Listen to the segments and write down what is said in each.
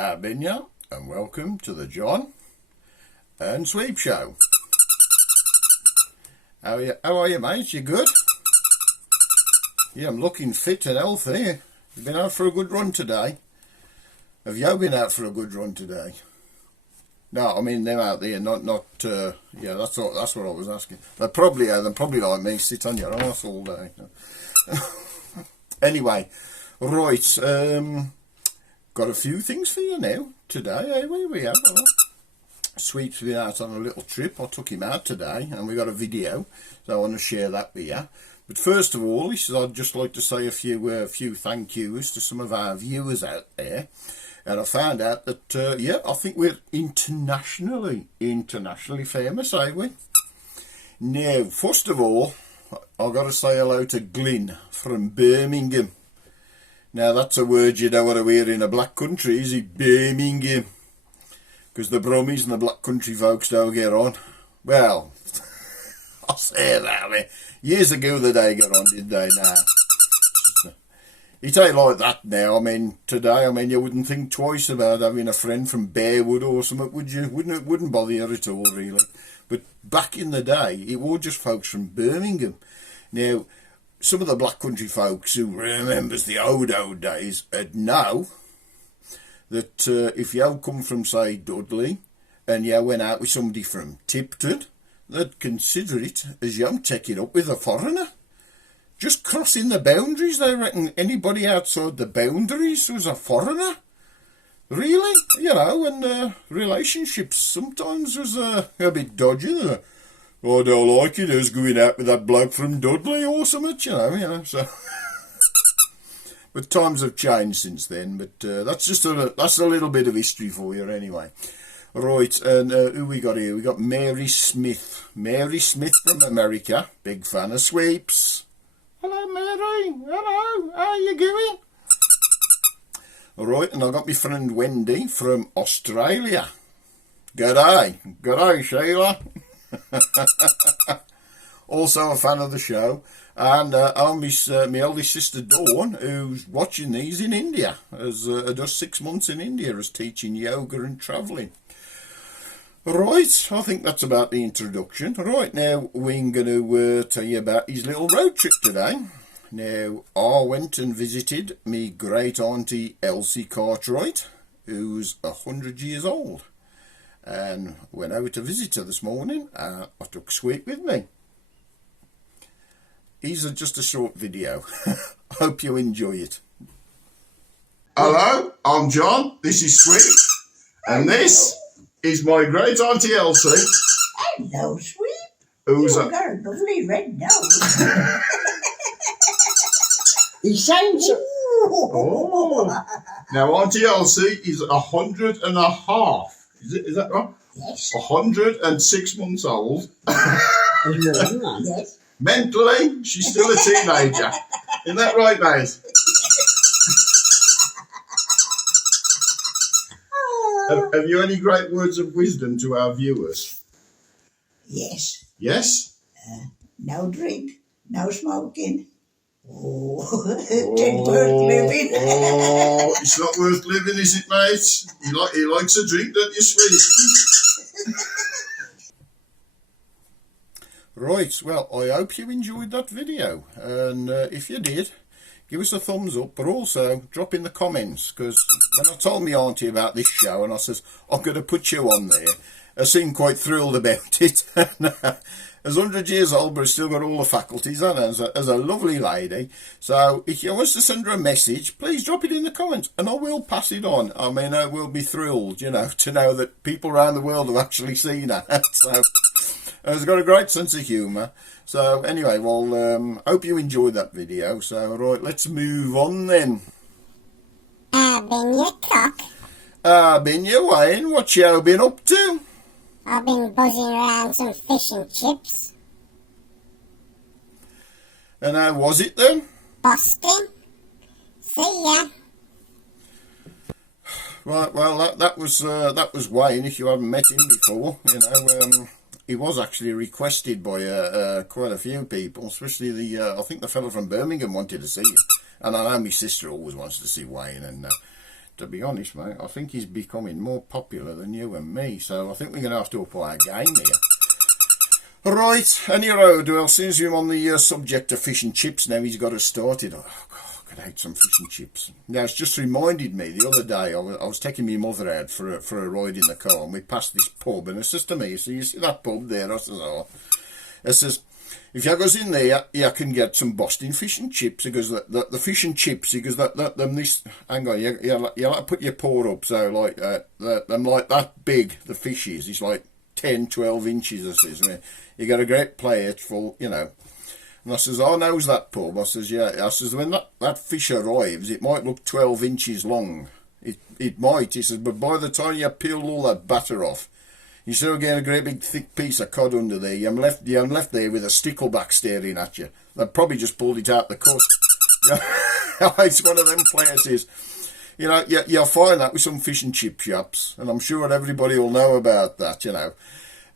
Binya, and welcome to the John and Sweep Show. How are you, mate? You good? Yeah, I'm looking fit and healthy. You've been out for a good run today. Have you been out for a good run today? No, I mean them out there, not. Yeah, that's what I was asking. They're probably like me, sit on your arse all day. Anyway, right. Got a few things for you now today. We have. Sweep's been out on a little trip. I took him out today, and we got a video, so I want to share that with you. But first of all, I'd just like to say a few thank yous to some of our viewers out there. And I found out that, I think we're internationally famous, ain't we? Now, first of all, I've got to say hello to Glyn from Birmingham. Now, that's a word you don't want to hear in a black country, is it? Birmingham. Because the Brummies and the black country folks don't get on. Well, I'll say that. Years ago they got on, did they now? It ain't like that now. I mean, today, you wouldn't think twice about having a friend from Bearwood or something, would you? Wouldn't bother you at all, really. But back in the day, it was just folks from Birmingham. Now, some of the black country folks who remembers the old days would know that if you come from, say, Dudley, and you went out with somebody from Tipton, they'd consider it as you taking up with a foreigner. Just crossing the boundaries, they reckon anybody outside the boundaries was a foreigner. Really? And relationships sometimes was a bit dodgy. I don't like it, who's going out with that bloke from Dudley or something, so... But times have changed since then, but that's a little bit of history for you anyway. Right, and who we got here? We got Mary Smith. Mary Smith from America, big fan of Sweeps. Hello, Mary. Hello. How are you going? All right, and I got my friend Wendy from Australia. G'day. G'day, Sheila. Also a fan of the show. And my eldest sister Dawn, who's watching these in India, does 6 months in India as teaching yoga and travelling. Right, I think that's about the introduction. Right, now we're going to tell you about his little road trip today. Now, I went and visited me great auntie Elsie Cartwright, who's 100 years old. And went over to visit her this morning. I took Sweep with me. Here's just a short video. Hope you enjoy it. Hello, I'm John. This is Sweep. And this is my great auntie Elsie. Hello, Sweep. Who's You've got a lovely red nose. He sounds so... Oh. Now, Auntie Elsie is 100 and a half. Is that right? Yes. 106 months old. Yes. Mentally, she's still a teenager. Isn't that right, mate? Have you any great words of wisdom to our viewers? Yes. Yes? No drink, no smoking. It ain't worth living. It's not worth living, is it, mate? He likes a drink, don't you, Sweet? Right, well, I hope you enjoyed that video, and if you did, give us a thumbs up, but also drop in the comments, because when I told my auntie about this show, and I says, I'm going to put you on there, I seemed quite thrilled about it. As 100 years old, but still got all the faculties, and as a lovely lady. So if you want us to send her a message, please drop it in the comments, and I will pass it on. I mean, I will be thrilled, to know that people around the world have actually seen her. So... It's got a great sense of humour. So anyway, well, hope you enjoyed that video. So right, let's move on then. Been your cock. Been your Wayne, what you been up to? I've been buzzing around some fish and chips. And how was it then? Boston. See ya. Right, well, that was Wayne. If you haven't met him before, he was actually requested by quite a few people, especially I think the fellow from Birmingham wanted to see him. And I know my sister always wants to see Wayne, and to be honest, mate. I think he's becoming more popular than you and me, so I think we're going to have to up our game here. Right, any road. Well, since you're on the subject of fish and chips now, he's got us started. Oh, God, I could hate some fish and chips. Now, it's just reminded me, the other day, I was taking my mother out for a ride in the car, and we passed this pub, and it says to me, so you see that pub there? I says, oh. It says, if you goes in there, you can get some Boston fish and chips. He goes, the fish and chips, he goes, them this, hang on, you like to put your paw up, so like, them like that big, the fish is, it's like 10, 12 inches, I says. I mean, you got a great plate full, you know. And I says, oh, knows that pub? I says, yeah. I says, when that fish arrives, it might look 12 inches long. It might, he says, but by the time you peel all that batter off, you still get a great big thick piece of cod under there. I'm left there with a stickleback staring at you. They've probably just pulled it out the cut. It's one of them places. You know, you'll find that with some fish and chip shops, and I'm sure everybody will know about that, you know.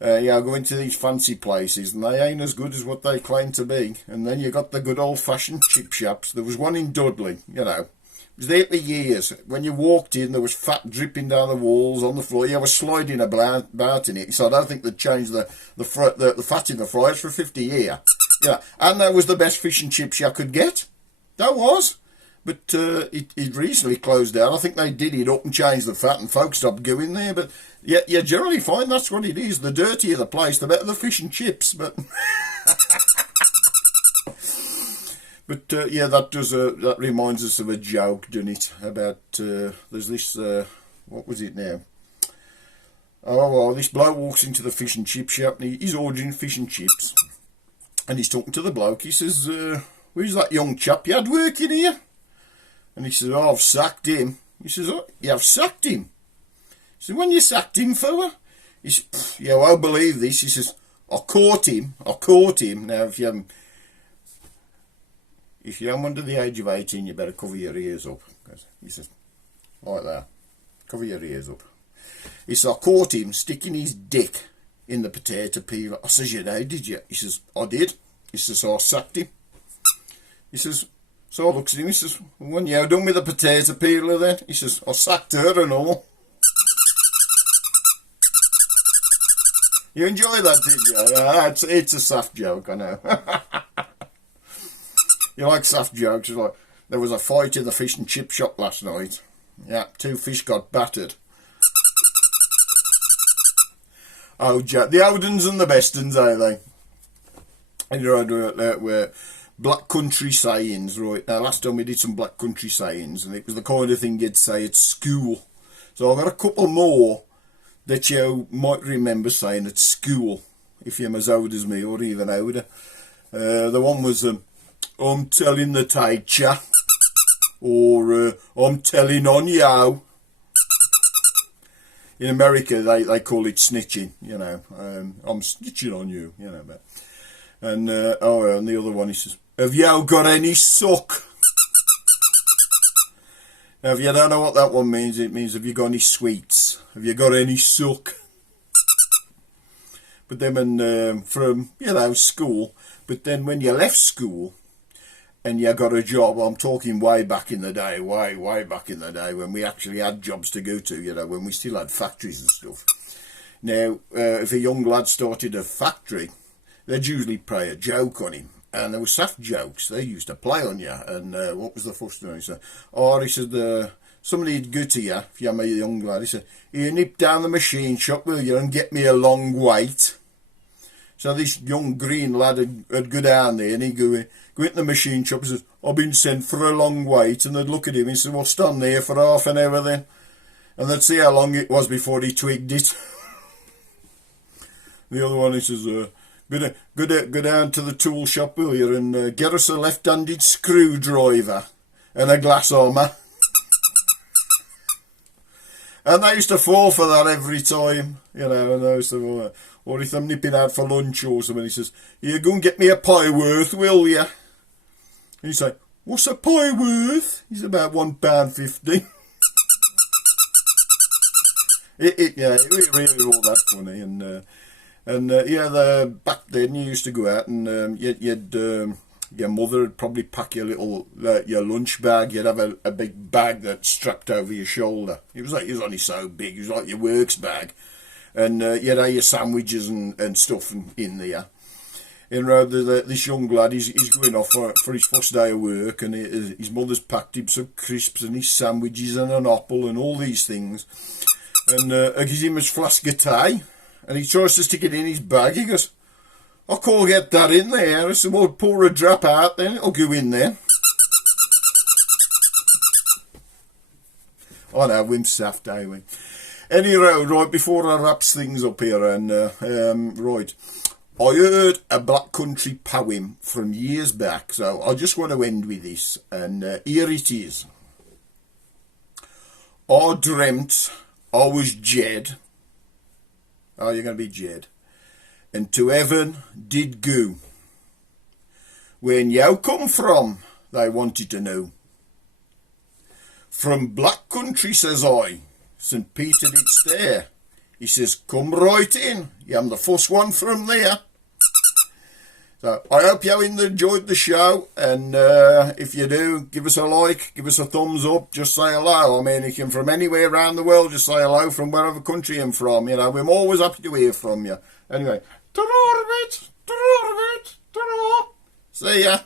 Go into these fancy places, and they ain't as good as what they claim to be. And then you got the good old-fashioned chip shops. There was one in Dudley, you know. It was there for years. When you walked in, there was fat dripping down the walls, on the floor. You were sliding about in it. So I don't think they'd changed the fat in the fries for 50 years. Yeah, and that was the best fish and chips you could get. That was. But it recently closed down. I think they did it up and changed the fat, and folks stopped going there. But yeah, you generally find that's what it is. The dirtier the place, the better the fish and chips. But but yeah, that reminds us of a joke, doesn't it? About there's this what was it now? Oh, well, this bloke walks into the fish and chip shop, and he's ordering fish and chips, and he's talking to the bloke. He says, "Where's that young chap you had working here?" And he says, "Oh, I've sacked him." He says, "Oh, you have sacked him?" He says, "When you sacked him, fella?" He says, "Yeah, I won't believe this." He says, I caught him. Now, if you haven't under the age of 18, you better cover your ears up." He says, like that, cover your ears up. He says, "I caught him sticking his dick in the potato peeler." I says, "You know, did you?" He says, "I did." He says, "So I sacked him." He says, so I looks at him, he says, "When you done with the potato peeler then?" He says, "I sacked her and all." You enjoy that, did you? It's a soft joke, I know. You like soft jokes. It's like, there was a fight in the fish and chip shop last night. Yeah, 2 fish got battered. Oh, Jack, the Odens and the Bestons, are they? And you're Black Country sayings, right? Now, last time we did some Black Country sayings, and it was the kind of thing you'd say at school. So I've got a couple more that you might remember saying at school, if you're as old as me, or even older. The one was, "I'm telling the teacher," or "I'm telling on you." In America, they call it snitching, you know. "I'm snitching on you," you know. But, and and the other one, he says, "Have you got any suck?" Now, if you don't know what that one means, it means, have you got any sweets? Have you got any suck? But then when, from, you know, school, but then when you left school and you got a job, I'm talking way back in the day, way back in the day, when we actually had jobs to go to, you know, when we still had factories and stuff. Now, if a young lad started a factory, they'd usually play a joke on him. And there were soft jokes they used to play on you. And what was the first one? He said, he said, somebody'd go to you, if you're a young lad, he said, "You nip down the machine shop, will you, and get me a long wait?" So this young green lad would go down there, and he'd go into the machine shop and says, "I've been sent for a long wait." And they'd look at him and say, "Well, stand there for half an hour then." And they'd see how long it was before he twigged it. The other one, he says, go down to the tool shop, will you, and get us a left-handed screwdriver and a glass hammer." And they used to fall for that every time, you know. And they used to, or if I'm nipping out for lunch or something, he says, "You go and get me a pie worth, will you?" And you say, "What's a pie worth?" He's about £1.50. It really all that funny. And back then you used to go out and you'd your mother would probably pack your little your lunch bag. You'd have a big bag that's strapped over your shoulder. It was only so big. It was like your works bag, and you'd have your sandwiches and stuff in there. And this young lad, he's going off for his first day of work, and his mother's packed him some crisps and his sandwiches and an apple and all these things, and I gives him his flask of tea, and he tries to stick it in his bag. He goes, I can't get that in there. I said, well, pour a drop out then, it'll go in there. I know, we're saft, eh, we? Anyhow, right, before I wraps things up here, and right, I heard a Black Country poem from years back, so I just want to end with this, and here it is. I dreamt I was Jed. Oh, you're going to be Jed. And to heaven did go. When you come from, they wanted to know. From Black Country, says I. St. Peter did stare. He says, come right in. I'm the first one from there. So I hope you enjoyed the show, and if you do, give us a like, give us a thumbs up, just say hello. I mean, you can from anywhere around the world, just say hello from wherever country I'm from. You know, we're always happy to hear from you. Anyway, ta-ra a bit, ta-ra a bit, ta-ra. See ya.